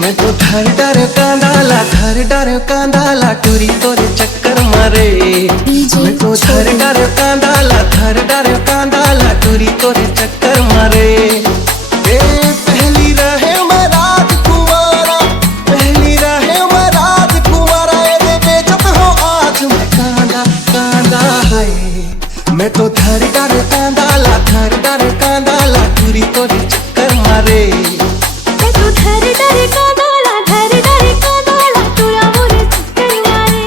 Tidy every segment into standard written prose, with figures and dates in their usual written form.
मैं तो थर डर कांदाला टूरी तोरे चक्कर मारे। मैं तो थर डर कांदाला टूरी तोरे चक्कर मारे। ए पहली रहे मैं राजकुमारा, पहली रहे मैं राजकुमारा, ये बेचत हो आज मैं कांदा है। मैं तो थर डर कांदाला टूरी तोरे चक्कर मारे। मैं तो धर धर कांदाला टूरा मोरे चक्कर मारे।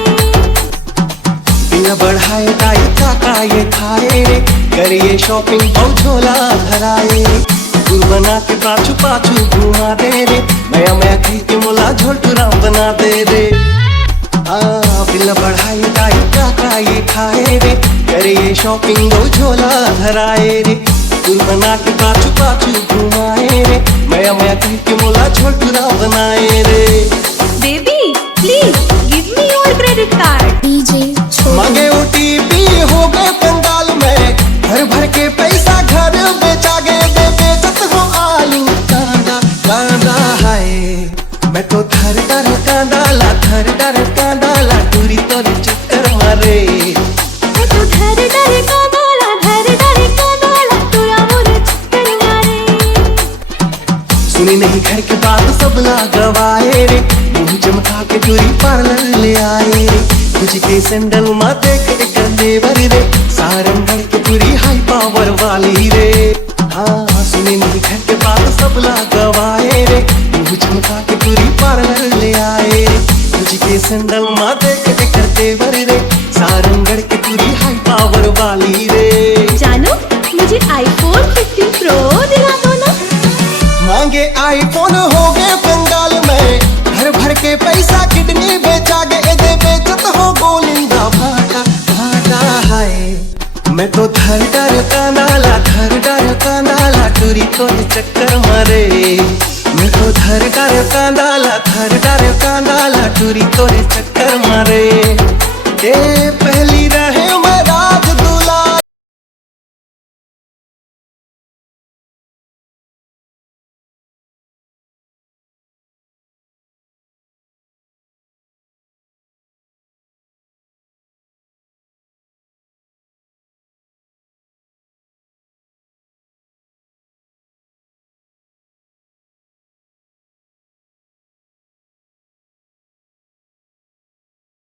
बिना बढ़ाए दाई काका ये खाए रे, करिए शॉपिंग और झोला भराए। गुर बना के पाछू पाछू घुमा दे रे, मैं कही के मोला झोटुरा बना दे रे। बिना बढ़ाए दाई काका ये खाए रे, करिए शॉपिंग और झोला भराए रे। गुर बना के पाछू पाछू घुमाए रे, मैं कही के मोला झोटुरा बनाए रे। Baby please give me your credit card. मांगे ओटीपी हो गए पंडाल में, भर भर के पैसा घर बेचा गे, बेचत हो आलू कांदा है। मैं तो थर डर कांदाला टूरी तोरे चक्कर मारे। मैं तो धर धर कांदाला टूरा मोरे चक्कर मारे। सुनी नहीं घर के बात सबला गवाए रे, मुंह चमका के टूरी पार्लर ले आए रे। तुझ के सैंडल मा देख एक देवर रे, सारंगढ़ के पूरी हाई पावर वाली रे। हाँ सुनी नहीं घर के बात सबला गवाए रे, मुंह चमका के पूरी पार्लर ले आए। तुझ के सैंडल मा देख एक देवर रे, सारंगढ़ के पूरी हाई पावर वाली रे। जानो मुझे आईफोन 15 प्रो दिला दो ना। मांगे आईफोन हो गए बंगाल में, भर भर के पैसा किडनी बेचा गे, बेचत हो गोलिंदा भाटा है। मैं तो थर डर कांदाला टूरी तोरे चक्कर मारे। मैं तो थर डर कांदाला टूरी तोरे चक्कर मारे। ए पहली रहे